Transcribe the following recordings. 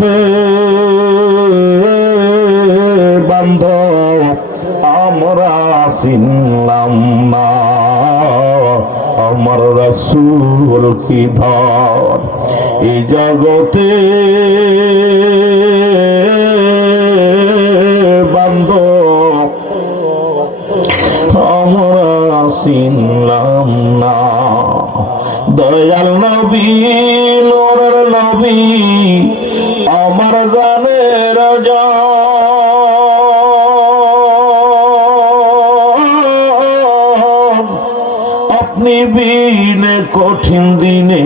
জগতে বান্ধব আমরা চিনলাম না, আমার রাসূল কি ধর এই জগতে বান্ধব আমরা চিনলাম না। দয়াল নবী নূরের নবী আমার জানের জান, আপনি বিনে কঠিন দিনে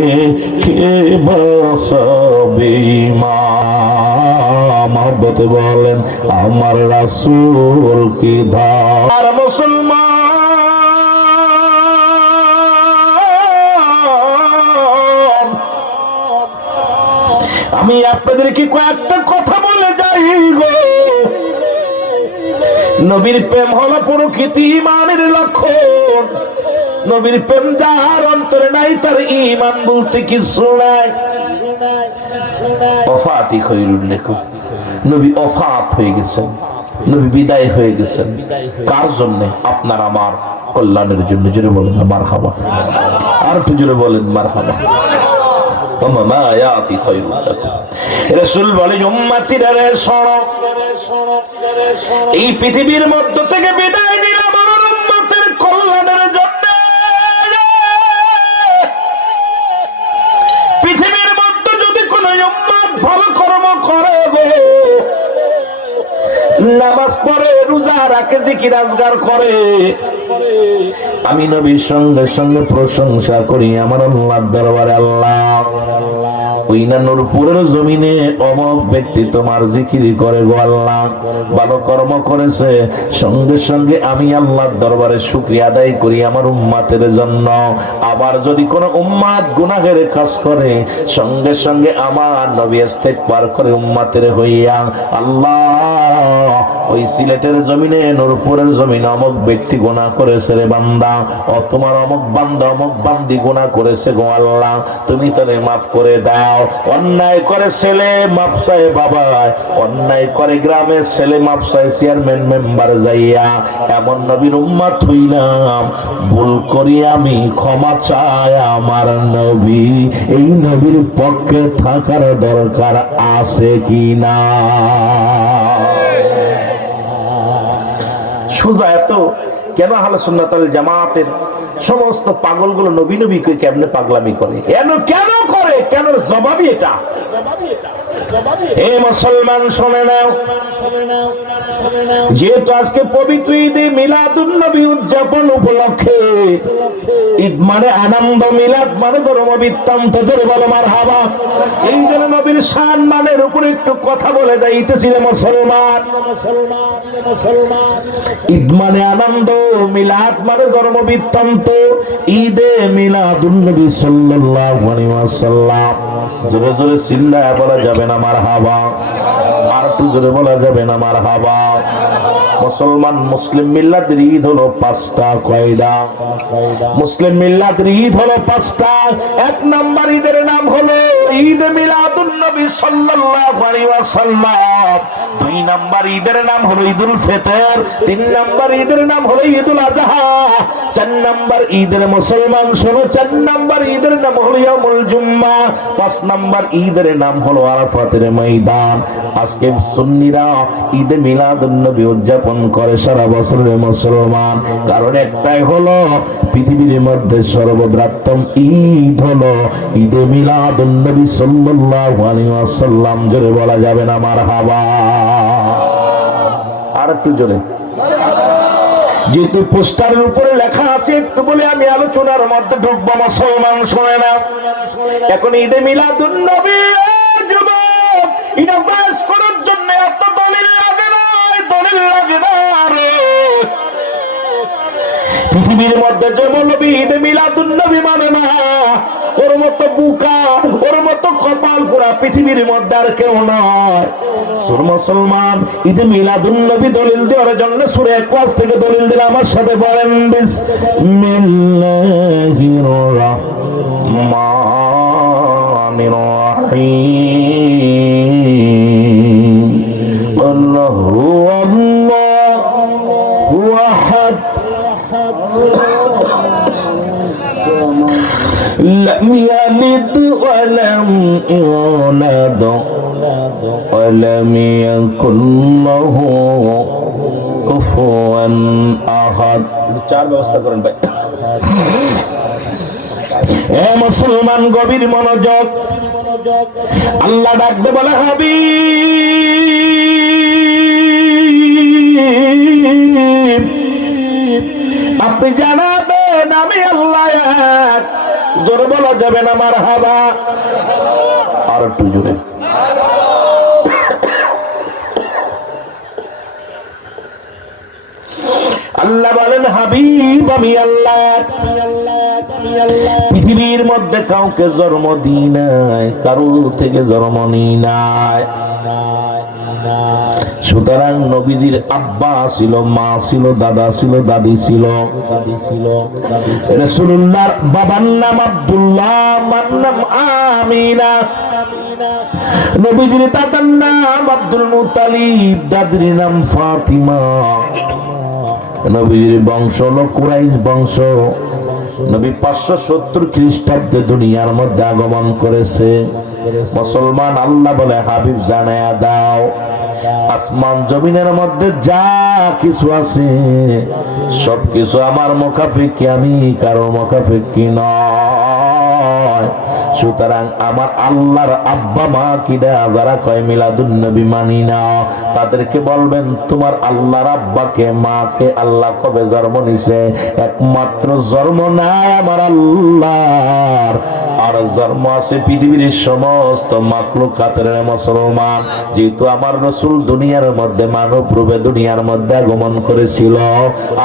কে বাঁচাবে মা। মহব্বতে বলেন আমার রাসূল কি ধার। মুসলমান আমি আপনাদেরকে কয়েকটা কথা বলে যাই গো। নবীর প্রেম হলো প্রকৃত ঈমানের লক্ষণ। নবীর প্রেম যার অন্তরে নাই তার ঈমান বলতে কিছু নাই। ওফাতি খৈরুল লেখক, নবী ওফাত হয়ে গেছেন, নবী বিদায় হয়ে গেছেন। কার জন্য? আপনার আমার কল্যাণের জন্য। জোরে বলেন মারহাবা, আর একটু জোরে বলেন মারহাবা। রাসূল বলে উম্মতিরা রে শোনো, এই পৃথিবীর মধ্য থেকে বিদায় নিলাম আমার উম্মতের কল্যাণের জন্য। পৃথিবীর মধ্যে যদি কোন উম্মত ভালো কর্ম করে গো, নামাজ পড়ে, রোজা রাখে, জিকির আজগার করে, আমি নবীর সঙ্গে সঙ্গে প্রশংসা করি আমার আল্লাহর দরবারে। আল্লাহ ওই না নূরপুরের জমিনে অমুক ব্যক্তি তোমার জিকির করে গো আল্লাহ, ভালো কর্ম করেছে, সঙ্গে সঙ্গে আমি আল্লাহর দরবারে শুকরিয়া আদায় করি আমার উম্মতের জন্য। আবার যদি কোনো উম্মত গুনাহের কাজ করে, সঙ্গে সঙ্গে আমার নবী ইস্তেগফার করে উম্মতের হইয়া, আল্লাহ ওই সিলেটের জমিনে নূরপুরের জমিনে অমুক ব্যক্তি গুনাহ করেছে রে বান্দা, ও তোমার অমুক বান্দা অমুক বান্দি গুনাহ করেছে গো আল্লাহ, তুমি তারে মাফ করে দাও। অন্যায় করে ছেলে মাফ চায় বাবা, অন্যায় করে গ্রামের ছেলে মাফ চায় চেয়ারম্যান মেম্বার যাইয়া। এমন নবীর উম্মত হইলাম, ভুল করি আমি ক্ষমা চাই আমার নবী। এই নবীর পক্ষে থাকার দরকার আছে কি না? সোজা এত কেন আহলে সুন্নাত ওয়াল জামাতের সমস্ত পাগলগুলো নবী নবী কে কেমনে পাগলামি করে, কেন করে, কেন জবাবই এটা। এই মুসলমান শুনে নাও, যেহেতু আজকে পবিত্র ঈদে মিলাদুন নবী উদযাপন উপলক্ষে, ঈদ মানে আনন্দ, মিলাদ মানে ধর্ম বৃত্তান্ত, ধরে বলো মারহাবা। এই জন্য নবীর শান মানের উপরে একটু কথা বলে যাইতেছিল মুসলমান। ঈদ মানে আনন্দ, মিলাদ মানে ধর্ম বৃত্তান্ত। ঈদে মিলাদুন নবী সাল্লাল্লাহু আলাইহি ওয়াসাল্লাম, জোরে জোরে চিল্লায়া বলা যাবে না মারহাবা, আর একটু জোরে বলা যাবে না মারহাবা। মুসলমান মুসলিম মিল্লাতের ঈদ হলো পাঁচটা। কয়টা? মুসলিম মিল্লাতের ঈদ হলো পাঁচটা। এক নম্বর ঈদের নাম হলো ঈদ মিলাদুন নবী সাল্লাল্লাহু আলাইহি ওয়াসাল্লাম। দুই নম্বর ঈদের নাম হলো ঈদুল ফিতর। তিন নম্বর ঈদের নাম হলো ঈদুল আযহা। চার নম্বর ঈদের মুসলমান শোনো, চার নম্বর ঈদের নাম হলো ইয়াউমুল জুম্মা। পাঁচ নম্বর ঈদের নাম হলো আরাফাতের ময়দান। আজকে সুন্নিরা ঈদে মিলাদুন নবী উদযাপন করে সারা বছরের মুসলমান, কারণ একটাই হলো পৃথিবীর মধ্যে সর্ববৃহত্তম ঈদ হলো ঈদে মিলাদুন নবী সাল্লাল্লাহু আলাইহি ওয়াসাল্লাম। জোরে বলা যাবে না মারহাবা, আর একটু জোরে। যেহেতু পোস্টারের উপরে লেখা আছে, একটু বলে আমি আলোচনার মধ্যে ঢুকবো। মুসলমান শোনে না, এখন ঈদে মিলাদুন নবী যুবক, এটা পাস করার জন্য এত দলিল লাগে না, দলিল লাগে না রে। পৃথিবীর মধ্যে যে মৌলবী ঈদে মিলাদুন নবী মানে না, ওর মতো বুকা, ওর মতো কপাল পুরা পৃথিবীর মধ্যে আর কেউ নয়। মুসলমান ঈদে মিলাদুন নবী দলিল দেওয়ার জন্য সূরা ইখলাস থেকে দলিল দিলে আমার সাথে বলেন বিসমিল্লাহির রাহমানির রাহিম। ولم يكن له كفوا أحد চার ব্যবস্থা করেন ভাই এ মুসলমান গভীর মনোযোগ আল্লাহ ডাকতে বলে হাবিব আপনি জানাবেন আমি আল্লাহ এক জোরে বলা যাবে না মারহাবা আর একটু জোরে আল্লাহ বলেন হাবিব আমি আল্লাহ পৃথিবীর মধ্যে কাউকে জন্ম দিই নাই কারো থেকে জন্ম নিই নাই সুতরাং নবীজির আব্বা ছিল মা ছিল দাদা ছিল দাদি ছিল রাসূলুল্লাহর বাবার নাম আব্দুল্লাহ মার নাম আমিনা নবীজির দাদার নাম আব্দুল মুত্তালিব দাদির নাম ফাতিমা নবীর বংশ হলো কুরাইশ বংশ নবী 570 খ্রিস্টাব্দে দুনিয়ার মধ্যে আগমন করেছে মুসলমান আল্লাহ বলে হাবিব জানায়া দাও আসমান জমিনের মধ্যে যা কিছু আছে সবকিছু আমার মুখাফিকি আমি কারো মুখাফিকি নয় সুতরাং আমার আল্লাহর আব্বা মা কিডা যারা কয় মিলাদুন নবী মানি না তাদেরকে বলবেন তোমার আল্লাহর আব্বাকে মাকে আল্লাহ কবে জন্ম নিছে একমাত্র জন্ম নাই আমার আল্লাহর আর জন্ম আছে পৃথিবীর সমস্ত মাখলুকাতের মুসলমান যেহেতু আমার রাসূল দুনিয়ার মধ্যে মানব রূপে দুনিয়ার মধ্যে আগমন করেছিল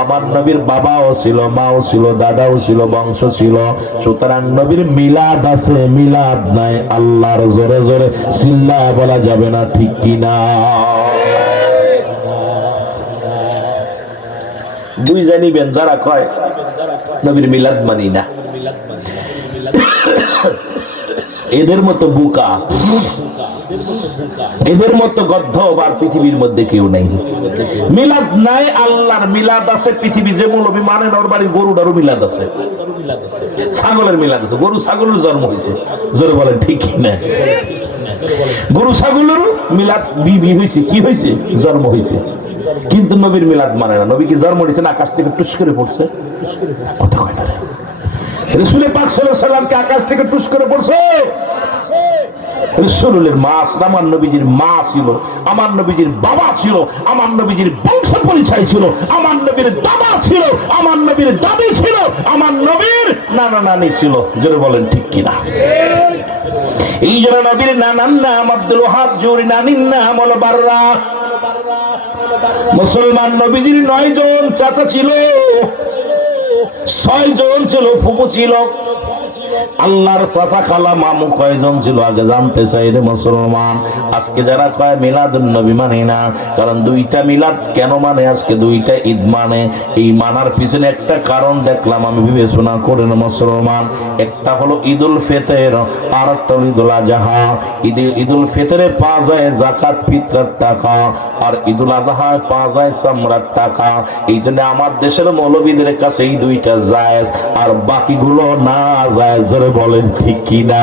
আমার নবীর বাবাও ছিল মাও ছিল দাদাও ছিল বংশ ছিল সুতরাং নবীর মিলাদ আছে মিলাদ নাই আল্লাহর জোরে জোরে চিল্লা বলা যাবে না ঠিক কিনা দুই জানিবেন যারা কয় নবীর মিলাদ মানি না এদের মতো বুকা এদের মতো গদ্ধব আর পৃথিবীর মধ্যে কেউ নাই মিলাদ নাই আল্লাহর মিলাদ আছে পৃথিবী যে মৌলবী মানে ওর বাড়ির গরুটারও মিলাদ আছে ছাগলের মিলাদ আছে গরু ছাগলের জন্ম হয়েছে জোরে বলেন ঠিক না গরু ছাগলেরও মিলাদ বিবি হয়েছে কি হয়েছে জন্ম হয়েছে কিন্তু নবীর মিলাদ মানে না নবী কি জন্ম নিয়েছেন আকাশ থেকে টুস করে পড়ছে কথা কয় না রাসূল পাক সাল্লাল্লাহু আলাইহি সাল্লামকে আকাশ থেকে টুস করে পড়ছে রাসূলের মা আমার নবীজির মা ছিল আমার নবীজির বাবা ছিল আমার নবীজির বংশ পরিচয় ছিল আমার নবীর দাদা ছিল আমার নবীর দাদি ছিল আমার নবীর নানা নানি ছিল যারা বলেন ঠিক কিনা এই জন্য নবীর নানার নাম আব্দুল ওয়াহাব জুরি নানির নাম হলো বাররা মুসলমান নবীজির 9 জন চাচা ছিল 6 জন ছিল ফুফু ছিল আল্লাহর চাচা খালা মামু কয়জন ছিল আগে জানতে চাই রে মুসলমান আজকে যারা কয় মিলাদুন নবী মানে না কারণ দুইটা মিলাদ কেন মানে আজকে দুইটা ঈদ মানে এই মানার পিছনে একটা কারণ দেখলাম আমি বিবেচনা করে না মুসলমান একটা হলো ঈদুল ফিতর আর একটা হলো ঈদুল আযহা ঈদুল ফিতরে পাওয়া যায় যাকাত ফিতরার টাকা আর ঈদুল আযহায় পাওয়া যায় চামড়ার টাকা এই জন্য আমার দেশের মৌলবীদের কাছে এই দুইটা জায়েজ আর বাকিগুলো না জায়েজ জোরে বলেন ঠিক কিনা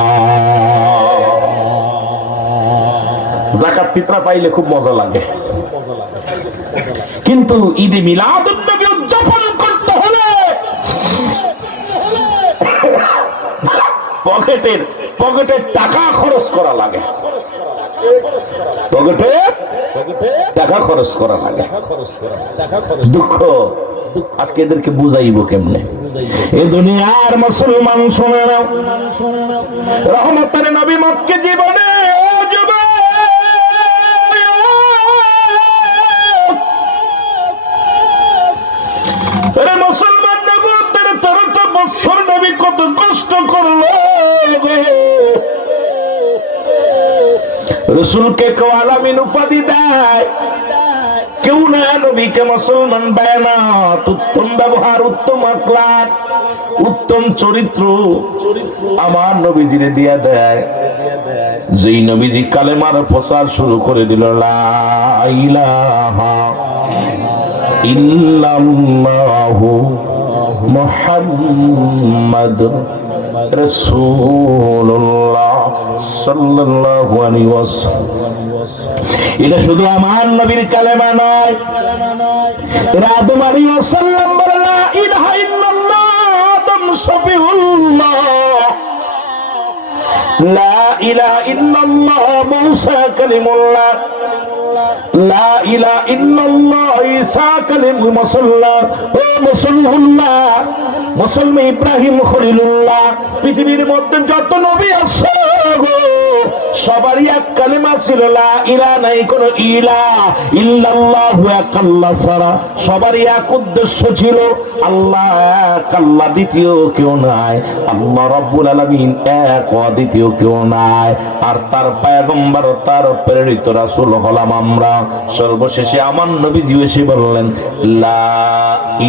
যাকাত ফিতরা পাইলে খুব মজা লাগে কিন্তু ঈদে মিলাদুন নবী উদযাপন করতে হলে পকেটের টাকা খরচ করা লাগে পকেটে টাকা খরচ করা লাগে দুঃখ আজকে এদেরকে বুঝাইব কেমনে এ দুনিয়ার মুসলমান শুনে নাও রহমতের নবী মক্কা জীবনে ও যুবক আরে মুসলমান নবুয়তের 13 বছর নবী কত কষ্ট করলো রাসূলকে কেউ আলামিন উপাধি দেয় কেউ না নবীকে মুসলমান বায়ানাত উত্তম ব্যবহার উত্তম আখলাক উত্তম চরিত্র আমার নবীজিরে দিয়া দেয় যেই নবীজি কালেমার প্রচার শুরু করে দিল লা ইলাহা ইল্লাল্লাহু মুহাম্মাদুর রাসূলুল্লাহ সাল্লাল্লাহু আলাইহি ওয়াসাল্লাম। এটা শুধু আমার নবীর কালেমা নয়, আদম আলাইহিস সালাম বলে লা ইলাহা ইল্লাল্লাহ, আদম শফিউল্লাহ, লা ইলাহা ইল্লাল্লাহ, মূসা কালিমুল্লাহ, লা ইলাহা ইল্লাল্লাহ, ঈসা কালিমুল্লাহ, ও মুসলমানুল্লাহ, মুসলমান ইব্রাহিম খলিলুল্লাহ। পৃথিবীর মধ্যে যত নবী আছে সবারই এক কালেমা ছিল, লা ইলাহা, নাই কোন ইলাহ, ইল্লাল্লাহু, এক আল্লাহ ছাড়া। সবারই এক উদ্দেশ্য ছিল, আল্লাহ এক, আল্লাহ দ্বিতীয় কেউ নাই, আল্লাহ রাব্বুল আলামিন এক, দ্বিতীয় কেউ নাই। আর তার পয়গম্বর, তার প্রেরিত রাসূল হলাম আমরা। সর্বশেষে আমার নবীজি এসে বললেন, লা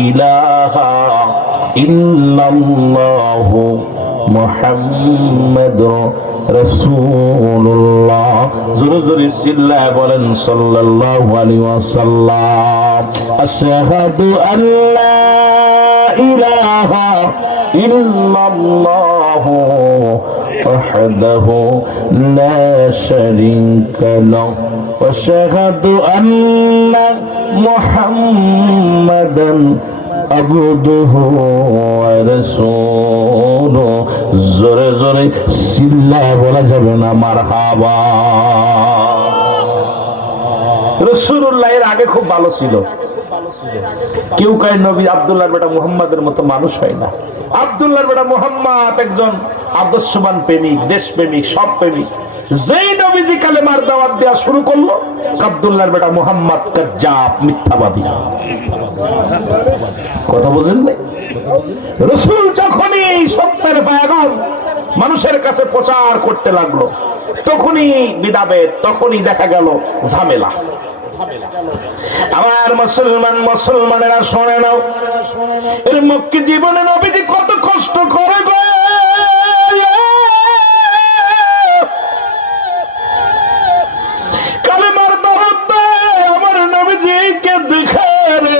ইলাহা ইল্লাল্লাহু মুহাম্মাদুর রাসূলুল্লাহ। জোরে জোরে চিল্লায় বলেন সাল্লাল্লাহু আলাইহি ওয়াসাল্লাম। আশহাদু আল্লা ইলাহা ইল্লাল্লাহু ওয়াহদাহু লা শারীকা লাহু ওয়া আশহাদু আন্না মুহাম্মাদান আবদুহু ওয়া রাসূলুহু। জোরে জোরে চিল্লায় বলা যাবে না মারহাবা। রাসূলুল্লাহ এর আগে খুব ভালো ছিল। কেউ কয় নবী আব্দুল্লাহর বেটা মুহাম্মাদের মতো মানুষ হয় না। আব্দুল্লাহর বেটা মুহাম্মদ একজন আদর্শবান প্রেমিক, দেশপ্রেমিক, সব প্রেমিক। যেই নবীজি কালেমার দাওয়াত দেওয়া শুরু করলো, আব্দুল্লাহর বেটা মুহাম্মদ কাজ্জাব, মিথ্যাবাদী। কথা বুঝেন না? রাসূল যখনই সত্যের পয়গাম মানুষের কাছে প্রচার করতে লাগলো, তখনই বিদাবেদ, তখনই দেখা গেল ঝামেলা। আমার মুসলমানেরা শোনে নাও, এর মক্কি জীবনে নবীজি কত কষ্ট করে গো। কালেমার দাওয়াত দেয় আমার নবীজিকে দেখে রে।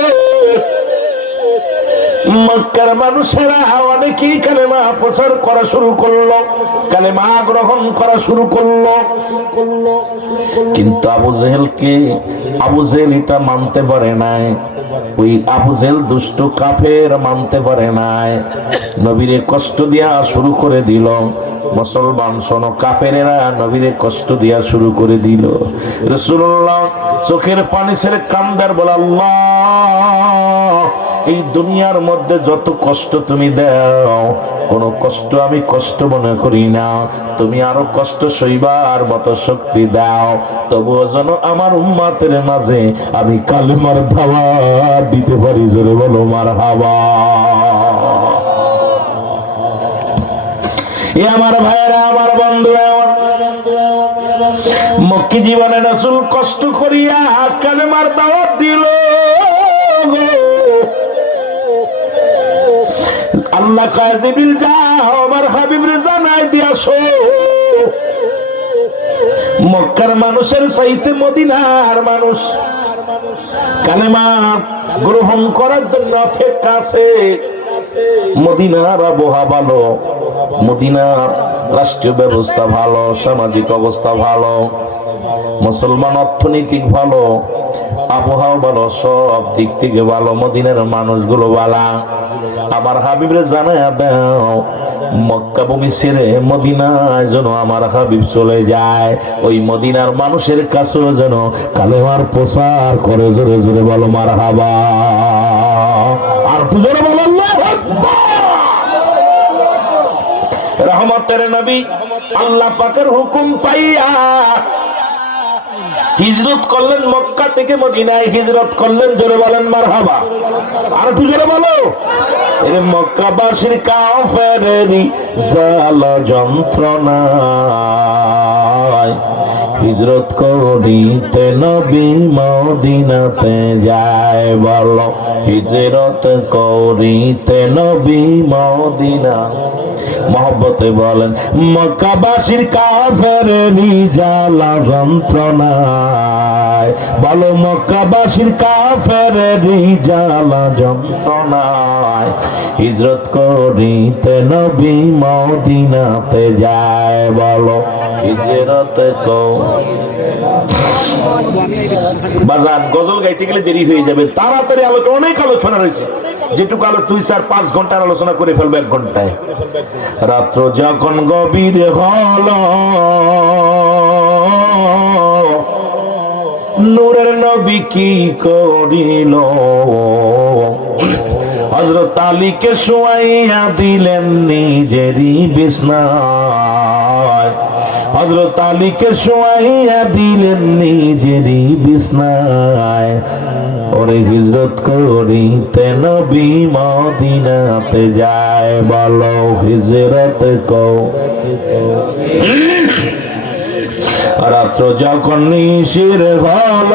মক্কার মানুষেরা অনেকেই কালেমা প্রচার করা শুরু করলো, কালেমা গ্রহণ করা শুরু করলো। কিন্তু আবু জেহেল এটা মানতে পারে নাই। ওই আবু জেহেল দুষ্ট কাফের মানতে পারে নাই, নবীরে কষ্ট দিয়া শুরু করে দিল। মুসলমান শোনো, কাফেরেরা নবীরে কষ্ট দিয়া শুরু করে দিল। রাসূলুল্লাহ চোখের পানি ছেড়ে কান্দার বলে, আল্লাহ, এই দুনিয়ার মধ্যে যত কষ্ট তুমি দাও, কোন কষ্ট আমি কষ্ট মনে করি না। তুমি আরো কষ্ট সইবার মতো শক্তি দাও, তবুও যেন আমার উম্মতের মাঝে আমি কালেমার দাওয়াত দিতে পারি। জোরে বলো মারহাবা। এ আমার ভাইয়েরা, আমার বন্ধুরা, মক্কি জীবনে রাসূল কষ্ট করিয়া কালেমার দাওয়াত দিল। আল্লাহ কয়, জিবরিল যাও আমার হাবিবরে জানাই দিয়াছো, মক্কার মানুষের চাইতে মদিনার মানুষ কালেমা গ্রহণ করার জন্য অপেক্ষা আছে। মদিনার আবহাওয়া ভালো, মদিনার রাষ্ট্রীয় ব্যবস্থা ভালো, সামাজিক অবস্থা ভালো, মুসলমান অর্থনৈতিক ভালো, আবহাওয়া ভালো, সব দিক থেকে ভালো, মদিনার মানুষগুলো ভালো। আমার হাবিবরে জানায়া দাও, মক্কা ভূমি ছেড়ে মদিনায় যেন আমার হাবিব চলে যায়, ওই মদিনার মানুষের কাছেও যেন কালেমার প্রচার করে। জোরে জোরে বলো মারহাবা। আর একটু জোরে বলো আল্লাহু আকবার। রহমতের নবী আল্লাহ পাকের হুকুম পাইয়া হিজরত করলেন, মক্কা থেকে মদিনায় হিজরত করলেন। জোরে বলেন মারহাবা। আর একটু জোরে বলো। এর মক্কাবাসীর কাফেরেরই জ্বালা যন্ত্রণায় হিজরত করিতে নবী মদিনাতে যায়, বলো হিজরত করিতে নবী মদিনা। মহব্বতে বলেন মক্কাবাসীর কাফেরেরই জ্বালা যন্ত্রণায়, বলো মক্কাবাসীর কাফেরেরই জ্বালা যন্ত্রণায় হিজরত করিতে নবী মদিনাতে যায়, বলো হিজরত বাজান। গজল গাইতে গেলে দেরি হয়ে যাবে, তাড়াতাড়ি আলোচনা, অনেক আলোচনা রয়েছে, যেটুকু আলো 2-4-5 ঘন্টার আলোচনা করে ফেলবে 1 ঘন্টায়। রাত্র যখন গভীর হল, নূরের নবী কি করিল, হযরত আলীকে শোয়াইয়া দিলেন নিজেরই বিছনায়, হযরত আলীকে শোয়াইয়া দিলেন নিজেরই বিছনায়। ওরে হিজরত করিতে নবী মদিনাতে যায়, বলো হিজরত রাত্র যখন নিশির হল,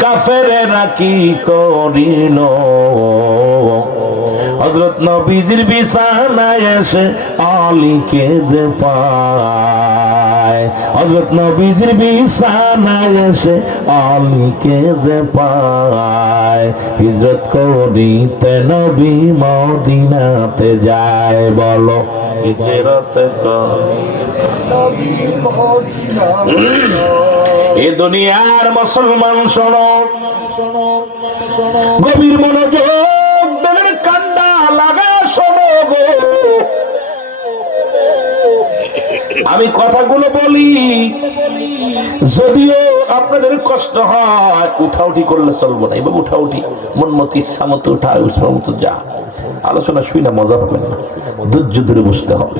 কাফেরেরা কি করিল, হযরত নবীজির বিছানায় এসে আলীকে যে পায়, হযরত নবীজির বিছানায় এসে আলীকে যে পায়, হিজরত করিতে নবী মদিনাতে যায়, বলো হিজরত এ দুনিয়ার মুসলমান শোনো, গভীর মনোযোগ দেবেন, কান্না লাগা শোনো গো। আমি কথাগুলো বলি, যদিও আপনাদের কষ্ট হয়, উঠাউঠি করলে চলবো না। এবার উঠাউঠি মন মতো ইচ্ছা মতো উঠা, ইচ্ছা মতো যা, আলোচনা শুই না, মজা হবে না, ধৈর্য ধরে বসতে হবে।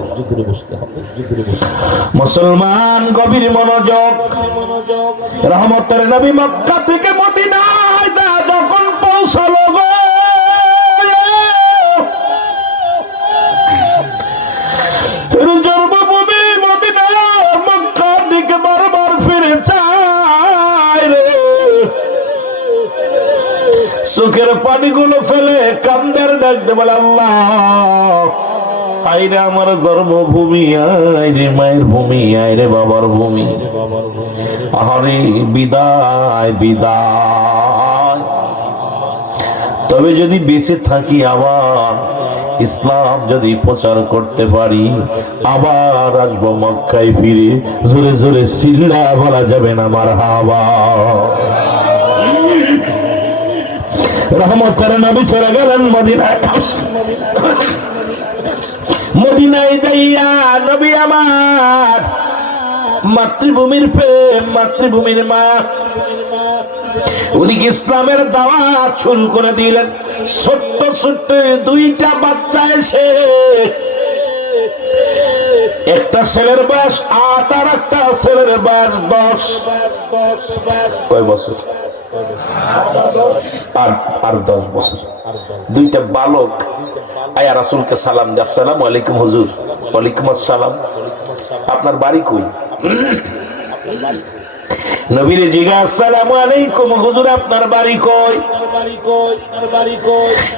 মুসলমান গভীর মনোযোগ, রহমতের নবী মক্কা থেকে মদিনায় যখন পৌঁছালো গো, জন্মভূমি মদিনা, মক্কার দিকে বারবার ফিরে চায় রে, চোখের পানিগুলো ফেলে কান্দার ডাকতে বলে আল্লাহ, আইরে আমার জন্মভূমি, আইরে মায়ের ভূমি, আইরে বাবার ভূমি, আরে বিদায় বিদায়। তবে যদি বেঁচে থাকি, আবার ইসলাম যদি প্রচার করতে পারি, আবার আসবো মক্কায় ফিরে, জোরে জোরে চিল্লা বলা যাবে না মারহাবা। রহমতের নবী চলে গেলেন মদিনায়। মদিনায় যাইয়া নবী আমার মাতৃভূমির প্রেম, মাতৃভূমির মা, ওদিকে ইসলামের দাওয়াত শুরু করে দিলেন। ছোট্ট ছোট্ট 2টা বাচ্চা এসে, একটা ছেলের বয়স 8 আর একটা ছেলের বয়স 10। কয় বছর? 8 আর 10 বছর। 2টা বালক আয়া রাসূলকে সালাম দিয়ে, আসসালামু আলাইকুম হুজুর। ওয়ালাইকুম আসসালাম। আপনার বাড়ি কই? নবীরে জিজ্ঞাসা, আসসালামু আলাইকুম হুজুর, আপনার বাড়ি কই?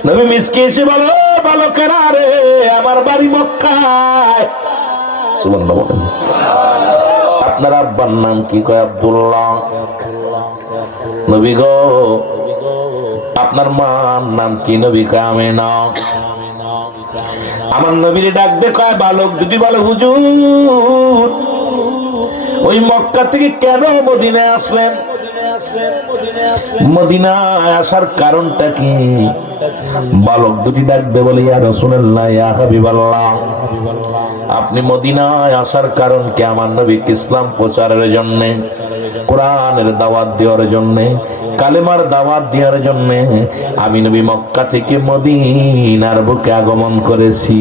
নবী মিসকে এসে বলো, বালকেরা রে, আমার বাড়ি মক্কায়। সুবহানাল্লাহ বলেন। আপনার আব্বার নাম কি? কয় আব্দুল্লাহ। নবী গো, আপনার মার নাম কি? নবী কয় আমেনা। আমার নবীরে ডাক দে, কয় বালক 2টি বলে হুজুর, ওই মক্কা থেকে কেন মদিনায় আসলেন? মদিনায় আসার কারণটা কি? বালক 2টি ডাক দে বলে, ইয়া রাসূলুল্লাহ, ইয়া হাবিবাল্লাহ, আপনি মদিনায় আসার কারণ কি? আমার নবী ইসলাম প্রচারের জন্য, কোরআনের দাওয়াত দেওয়ার জন্য, কালেমার দাওয়াত দেওয়ার জন্য আমি নবী মক্কা থেকে মদিনার বুকে আগমন করেছি।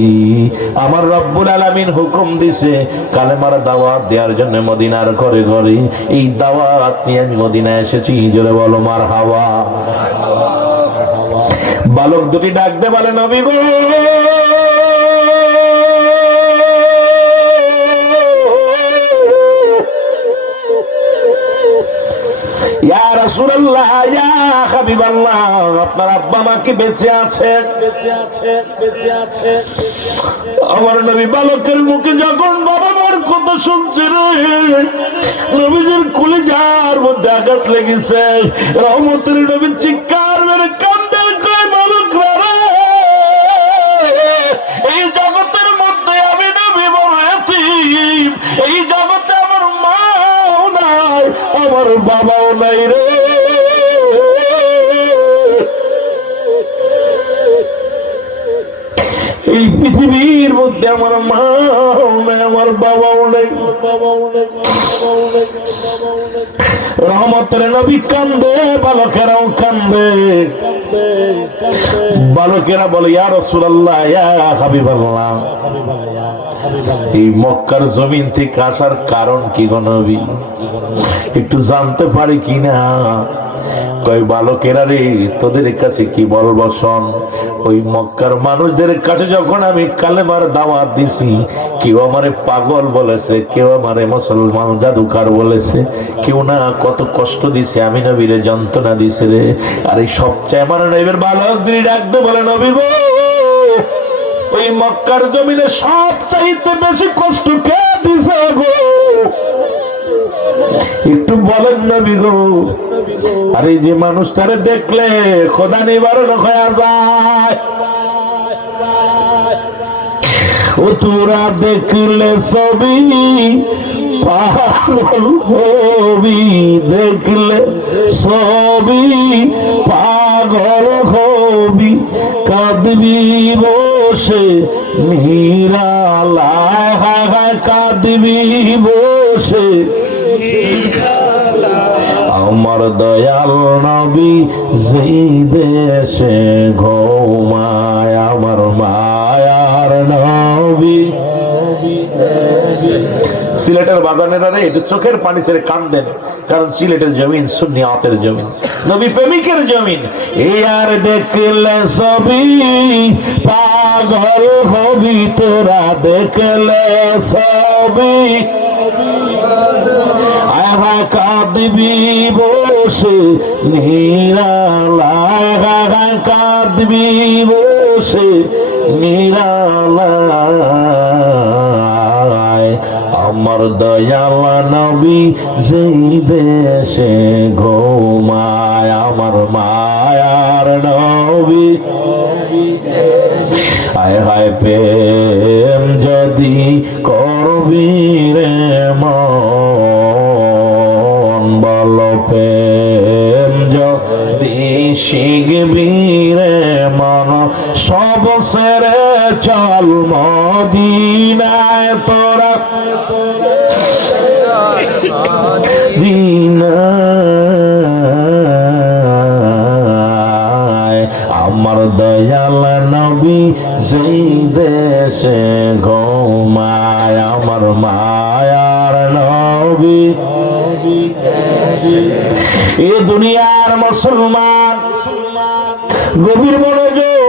আমার রব্বুল আলামিন হুকুম দিছে কালেমার দাওয়াত দেওয়ার জন্য মদিনার ঘরে ঘরে। এই দাওয়াত নিয়ে আমি মদিনায় এসেছি, জোরে বলো মারহাবা। বালক 2টি ডাক দে বলে, নবী গো, রাসূলুল্লাহ, ইয়া হাবিবাল্লাহ, আপনার আব্বা মা কি বেঁচে আছে? আমার নবী বালকের মুখে যখন বাবা মার কথা শুনছে রে, নবীজির কলিজার মধ্যে আঘাত লেগেছে। রহমতের নবী চিৎকার মেরে কান্দে, কয় বালকরা রে, এই জগতের মধ্যে আমি নবী বড় এতিম, এই জগতে আমার মাও নাই, আমার বাবাও নাই রে। এই পৃথিবীর মধ্যে আমার মাও নাই, আমার বাবাও নাই। রহমতের নবী কান্দে, বালকেরাও কান্দে। বালকেরা বলে, ইয়া রাসূলুল্লাহ, ইয়া হাবিবাল্লাহ, এই মক্কার জমিন থেকে আসার কারণ কি গো নবী, একটু জানতে পারি কিনা? কয় বালকেরা রে, তোদের কাছে কি বলবো শোন। ওই মক্কার মানুষদের কাছে যখন আমি কালেমার দাওয়াত দিছি, কেউ আমারে পাগল বলেছে, কেউ আমারে মুসলমান জাদুকার বলেছে, কেউ না কত কষ্ট দিছে, আমি নবীরে যন্ত্রণা দিছে রে। আর এই সবচেয়ে আমার নবীর বালকদের ডাকতে বলে, নবী গো, ওই মক্কার জমিনে সবচাইতে বেশি কষ্ট কে দিছে গো, একটু বলেন নবী গো। আর এই যে মানুষটারে দেখলে খোদা নিবারণ হয়ে যায়, ও তোরা দেখলে ছবি পাগল হবি, দেখলে ছবি পাগল হবি, কাঁদবি বসে নিরালায়, হায় হায় কাঁদবি বসে। আমার দয়াল নবী যেই দেশে ঘুমায়, আমার মায়ার নবী। সিলেটের বাগানেরা রে, একটু চোখের পানি ছেড়ে কান্দেন, কারণ সিলেটের জমিন সুন্নিয়াতের জমিন, নবী প্রেমিকের জমিন। এ আর দেখলে ছবি পাগল হবি, তোরা দেখলে ছবি আয় কাঁদবি বসে নিরালায়, কাঁদবি বসে নিরালায়। আমার দয়াল নবী যেই দেশে ঘুমায়, আমার মায়ার নবী। আয় হায় প্রেম যদি করবি রে মন, বল প্রেম যদি শিখবি রে মন, সব ছেড়ে চল মদিনায় তোরা, দিনায়। আমার দয়াল নবী যেই দেশে ঘুমায়, আমার মায়ার নবী। এ দুনিয়ার মুসলমান গভীর মনোযোগ,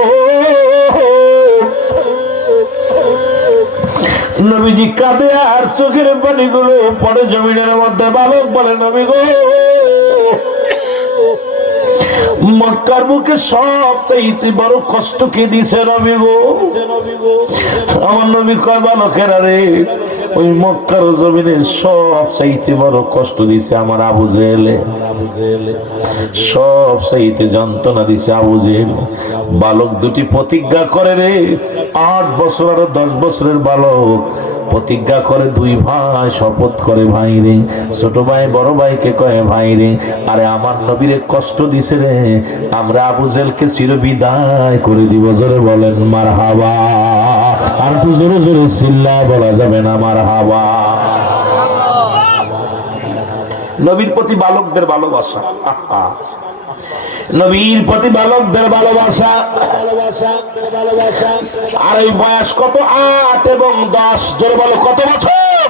নবীজি কাঁদে আর চোখের পানিগুলো পড়ে জমিনের মধ্যে। বালক বলে, নবী গো, মক্কার বুকে সবচাইতে বড় কষ্ট কে দিছে নবী গো? আমার নবী কয়, বালকেরা রে, ওই মক্কার জমিনে সবচাইতে বড় কষ্ট দিছে আমার আবু জেহেলে, সবচাইতে যন্ত্রণা দিছে আবু জেহেল। বালক দুটি প্রতিজ্ঞা করে রে, 8 বছর আর 10 বছরের বালক প্রতিজ্ঞা করে, দুই ভাই শপথ করে, ভাই রে, ছোট ভাই বড় ভাইকে কয়, ভাই রে, আরে আমার নবীরে কষ্ট দিছে রে, আমরা আবু জেহেলকে চিরবিদায় করে দিব। জোরে বলেন মারহাবা। আর তো জোরে জোরে চিল্লায় বলা যাবে না মারহাবা। নবীর প্রতি বালকদের ভালোবাসা, নবীর প্রতি বালকদের ভালোবাসা। আর এই বয়স কত? 8 এবং 10। জোরে বলো, কত বছর?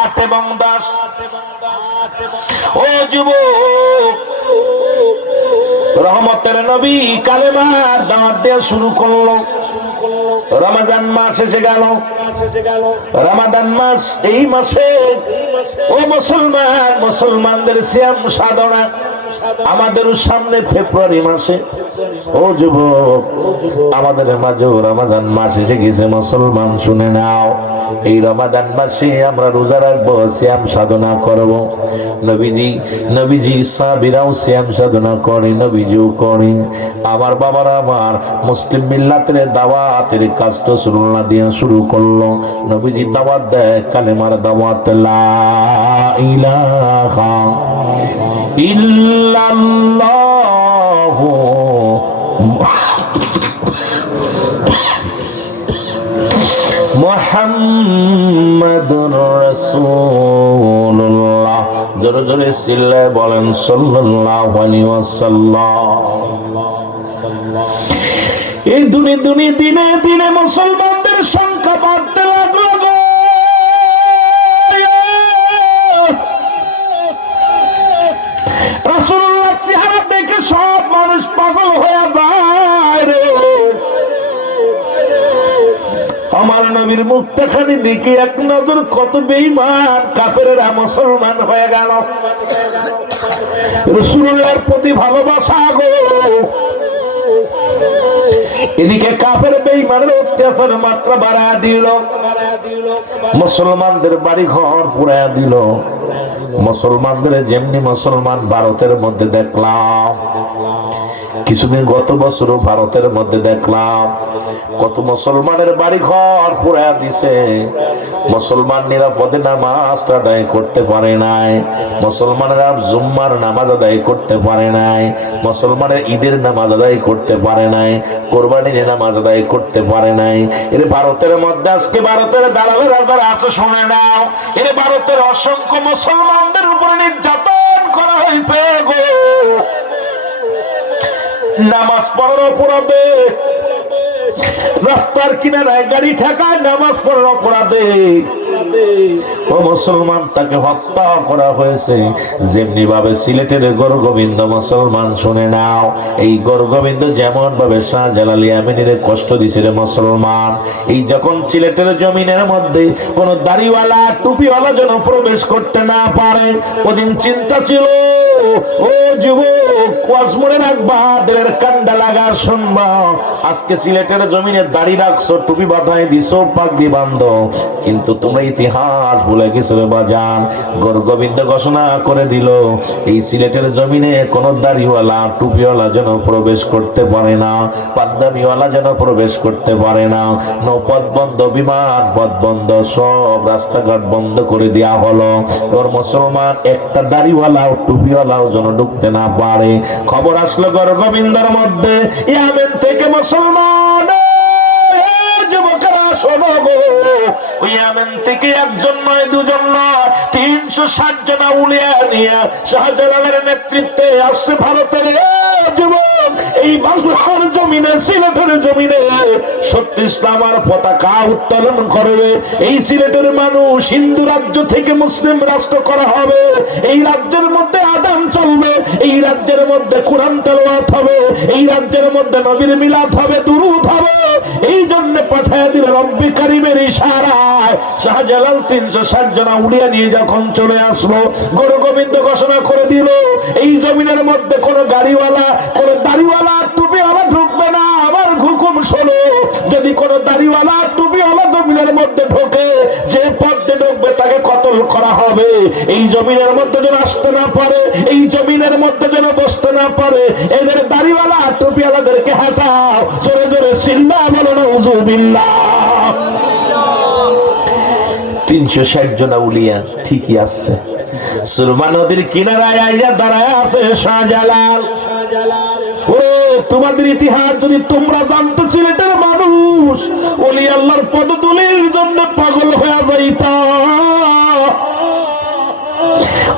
8 এবং 10। ও যুবক, রহমতের নবী কালেমার দাওয়াত দেওয়া শুরু করলো। রমাদান মাস এসে গেল। রমাদান মাস, এই মাসে ও মুসলমান, মুসলমানদের সিয়াম সাধনা। আমাদের সামনে ফেব্রুয়ারি মাসে, ও যুবক, আমাদের মাঝেও রমাদান মাস এসে গেছে। মুসলমান শুনে নাও, এই রমাদান মাসে আমরা রোজা রাখবো, সিয়াম সাধনা করব। নবীজি সাহাবীরাও সিয়াম সাধনা করে, নবীজিও করে। আমার বাবারা, আমার মুসলিম মিল্লাতের দাওয়াতের কাজটা রাসূলুল্লাহ দিয়া শুরু করলো। নবীজি দাওয়াত দেয়, কালেমার দাওয়াত, লা ইলাহা ইল্লাল্লাহু মুহাম্মাদুর রাসূলুল্লাহ। জোরে জোরে চিল্লায় বলেন সাল্লাল্লাহু আলাইহি ওয়াসাল্লাম। এই দিনে দিনে মুসলমানদের সংখ্যা বাড়তে লাগলো। রাসূলুল্লাহ চেহারা দেখে সব মানুষ পাগল হয়ে যায় রে। আমার নবীর মুখটাখানি দেখে এক নজর কত বেঈমান কাফেরেরা মুসলমান হয়ে গেল। রাসূলুল্লাহর প্রতি ভালোবাসা গো। এদিকে কাফের বেঈমানের অত্যাচার মাত্রা বাড়ায় দিল, মুসলমানদের বাড়ি ঘর পুড়ায় দিল। মুসলমানদের যেমনি মুসলমান ভারতের মধ্যে দেখলাম, কিছুদিন গত বছরও ভারতের মধ্যে দেখলাম কত মুসলমানের বাড়ি ঘর পুড়ায় দিছে। মুসলমান নিরাপদে নামাজ আদায় করতে পারে নাই, মুসলমানেরা জুম্মার নামাজ আদায় করতে পারে নাই, মুসলমানের ঈদের নামাজ আদায় করতে পারে নাই, কোরবানির নামাজ আদায় করতে পারে নাই। এর ভারতের মধ্যে আজকে ভারতের দালালেরা যারা আছে শুনে নাও, এর ভারতের অসংখ্য মুসলমানদের উপরে নির্যাতন করা হয়েছে গো। নামাজ পড়ার অপরাধে রাস্তার কিনারায় গাড়ি ঠেকায় নামাজ পড়ার অপরাধে ও মুসলমান তাকে হত্যা করা হয়েছে। যেমনি ভাবে সিলেটের গৌরগোবিন্দ মুসলমান শুনে নাও, এই গৌরগোবিন্দ যেমন ভাবে শাহজালাল ইয়ামানীরে কষ্ট দিছিল মুসলমান, এই যখন সিলেটের জমিনের মধ্যে কোন দাড়িওয়ালা টুপিওয়ালা যেন প্রবেশ করতে না পারে, ওদিন চিন্তা ছিল ও যুবক, ওয়াজ মনে রাখবা, দিলের কান্ডা লাগা শুনবা। আজকে সিলেটের জমিনে দাড়ি রাখছো, টুপি বাঁধাই দিছো, পাগড়ি বাঁধো, কিন্তু তোমরা ইতিহাস ভুলে গেছো বাজান। গৌরগোবিন্দ ঘোষণা করে দিল, এই সিলেটের জমিনে কোন দাড়িওয়ালা টুপিওয়ালা যেন প্রবেশ করতে পারে না, পাঞ্জাবিওয়ালা যেন প্রবেশ করতে পারে না। নৌপথ বন্ধ, বিমান পথ বন্ধ, সব রাস্তাঘাট বন্ধ করে দেয়া হলো। ওর মুসলমান একটা দাড়িওয়ালাও টুপিওয়ালাও যেন ঢুকতে না পারে। খবর আসলো গৌরগোবিন্দর মধ্যে, ইয়ামেন থেকে মুসলমান যুবকেরা শোনো গো, ইয়ামেন থেকে একজন নয়, দুজন নয়, 360 জন আউলিয়া নিয়ে শাহজালালের নেতৃত্বে আসছে ভারতের যুবক। এই বাংলার জমিনে, সিলেটের জমিনে সত্য ইসলামের পতাকা উত্তোলন করবে। এই সিলেটের মানুষ হিন্দু রাজ্য থেকে মুসলিম রাষ্ট্র করা হবে, এই রাজ্যের মধ্যে আযান চলবে, এই রাজ্যের মধ্যে কোরআন তেলাওয়াত হবে, এই রাজ্যের মধ্যে নবীর মিলাদ হবে, দুরূদ হবে। এই জন্য পাঠায় দিল রব্বে কারীমের ইশারায়। শাহজালাল 360 জন আউলিয়া নিয়ে যখন চলে আসলো, গৌরগোবিন্দ ঘোষণা করে দিল, এই জমিনের মধ্যে কোন গাড়িওয়ালা, কোন দাড়িওয়ালা টুপিওয়ালা ঢুকবে না। আমার হুকুম শোনো, যদি কোন দাড়িওয়ালা টুপিওয়ালা জমিনের মধ্যে ঢোকে, যে পথে ঢুকবে তাকে কতল করা হবে। এই জমিনের মধ্যে যেন আসতে না পারে, এই জমিনের মধ্যে যেন বসতে না পারে। এদের দাড়িওয়ালা টুপিওয়ালাদেরকে হাঁটাও। জোরে জোরে চিল্লা বলো নাউযুবিল্লাহ। 360 জন আউলিয়া ঠিকই আসছে। সুরমা নদীর কিনারায় আইয়া দাঁড়ায় আছে শাহজালাল। ও তোমাদের ইতিহাস যদি তোমরা জানতে, সিলেটের মানুষ ওলি আল্লাহর পদধূলির জন্য পাগল হয়ে যাইতা,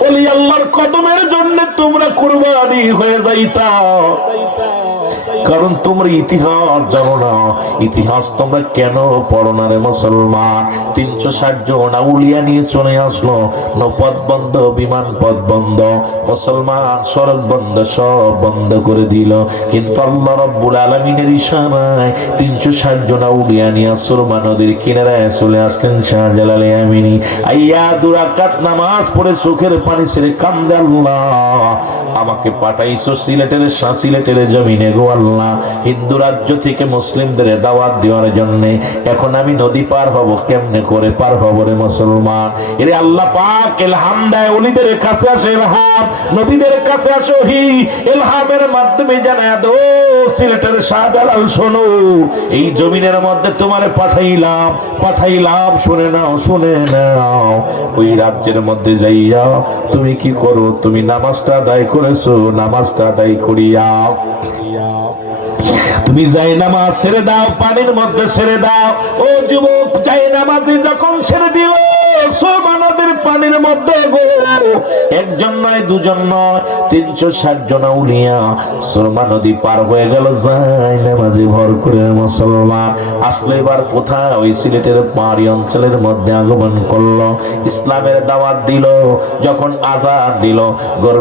ওলি আল্লাহর কদমের জন্য তোমরা কুরবানি হয়ে যাইতা। কারণ তোমরা ইতিহাস জানো না। ইতিহাস তোমরা কেন পড়ো না রে মুসলমান? 360 জন আউলিয়া নিয়ে চলে আসলো, নৌপথ বন্ধ, বিমান পথ বন্ধ, মুসলমান সড়ক বন্ধ, সব বন্ধ করে দিল। কিন্তু আল্লাহ রাব্বুল আলামিনের ইশারায় 360 জন আউলিয়া নিয়ে সুরমা নদীর কিনারায় চলে আসলেন শাহজালাল ইয়ামিনী। আইয়া দুরাকাত নামাজ পড়ে চোখের পানি ছেড়ে কান্দে, আল্লাহ আমাকে পাঠাইছো সিলেটের জমিনে গো আল্লাহ, হিন্দু রাজ্য থেকে মুসলিমদের দাওয়াত দেওয়ার জন্য। এখন আমি নদী পার হব, কেমনে করে পার হব রে মুসলমান? এরে আল্লাহ পাক ইলহাম দেয়, ওলিদের কাছে আসে ইলহাম, নবীদের কাছে আসে ওহী। ইলহামের মাধ্যমে জানায় দো সিলেটের শাহজালাল, শোনো এই জমিনের মধ্যে তোমারে পাঠাইলাম, শুনে নাও। ওই রাজ্যের মধ্যে যাইয়া তুমি কি করো? তুমি নামাজটা আদায় করেছো, নামাজটা আদায় করিয়া তুমি যাই নামাজ ছেড়ে দাও, পানির মধ্যে ছেড়ে দাও। ও যুবক, যাই নামাজে যখন ছেড়ে দিল সুরমা নদীর পানির মধ্যে গো, একজন নয়, দুজন নয়, 360 জন আউলিয়া সুরমা নদী পার হয়ে গেল যাই নামাজে ভর করে মুসলমান। আসলে এবার কোথায়? ওই সিলেটের পাহাড়ি অঞ্চলের মধ্যে আগমন করলো, ইসলামের দাওয়াত দিল। যখন আজান দিল,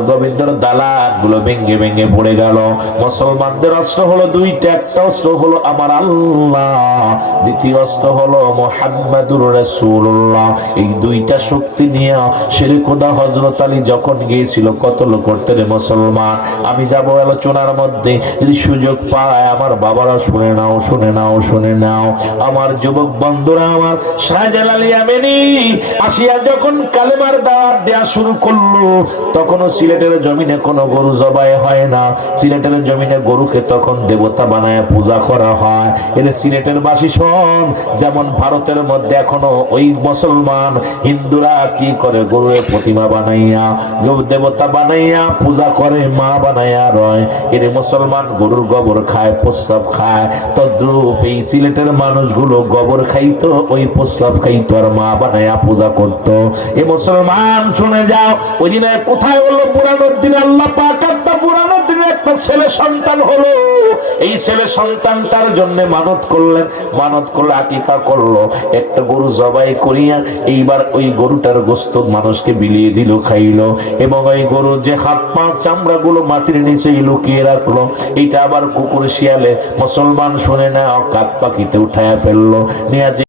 গোবিন্দর দালান গুলো ভেঙ্গে ভেঙ্গে পড়ে গেল। মুসলমানদের অস্ত্র হলো দুইটা, একটা অস্ত্র হলো আমার আল্লাহ, দ্বিতীয় অস্ত্র হলো মুহাম্মাদুর রাসূলুল্লাহ। এই দুইটা শক্তি নিয়ে শেরে খোদা হযরত আলী যখন গিয়েছিল কতল করতে রে মুসলমান। আমি যাব আলোচনার মধ্যে, যদি সুযোগ পায় আমার বাবারা শুনে নাও আমার যুবক বন্ধুরা, আমার শাহজালাল ইয়ামিনী আসিয়া যখন কালেমার দাওয়াত দেয়া শুরু করলো, তখনও সিলেটের জমিনে কোনো গরু জবাই হয় না। সিলেটের জমিনে গরুকে তখন দেবতা বানায় পূজা করা হয়। এর সিলেটের বাসী শোন, যেমন ভারতের মধ্যে এখনো ওই মুসলমান হিন্দুরা কি করে? গরুর প্রতিমা বানাইয়া, দেবতা বানাইয়া পূজা করে, মা বানাইয়া রয়। এর মুসলমান গরুর গোবর খায়, প্রস্রাব খায়। তদ্রূপ এই সিলেটের মানুষগুলো গোবর খাইতো, ওই প্রস্রাব খাইতো, আর মা বানাইয়া পূজা করতো। এ মুসলমান শুনে যাও, ওই দিনে কোথায় হলো? পুরানোর দিনে আল্লাহ পাক একটা পুরানোর দিনে একটা ছেলে সন্তান হলো। এই ছেলে সন্তানটার জন্য মানত করলেন, মানত করলে আকিকা করলো, একটা গরু জবাই করিয়া এইবার ওই গরুটার গোশত মানুষকে বিলিয়ে দিল, খাইলো। এবং ওই গরুর যে হাত পা চামড়া গুলো মাটির নিচে লুকিয়ে রাখলো, এটা আবার কুকুর শিয়ালে মুসলমান শুনে না কাক পাখিতে উঠায় ফেললো, নিয়ে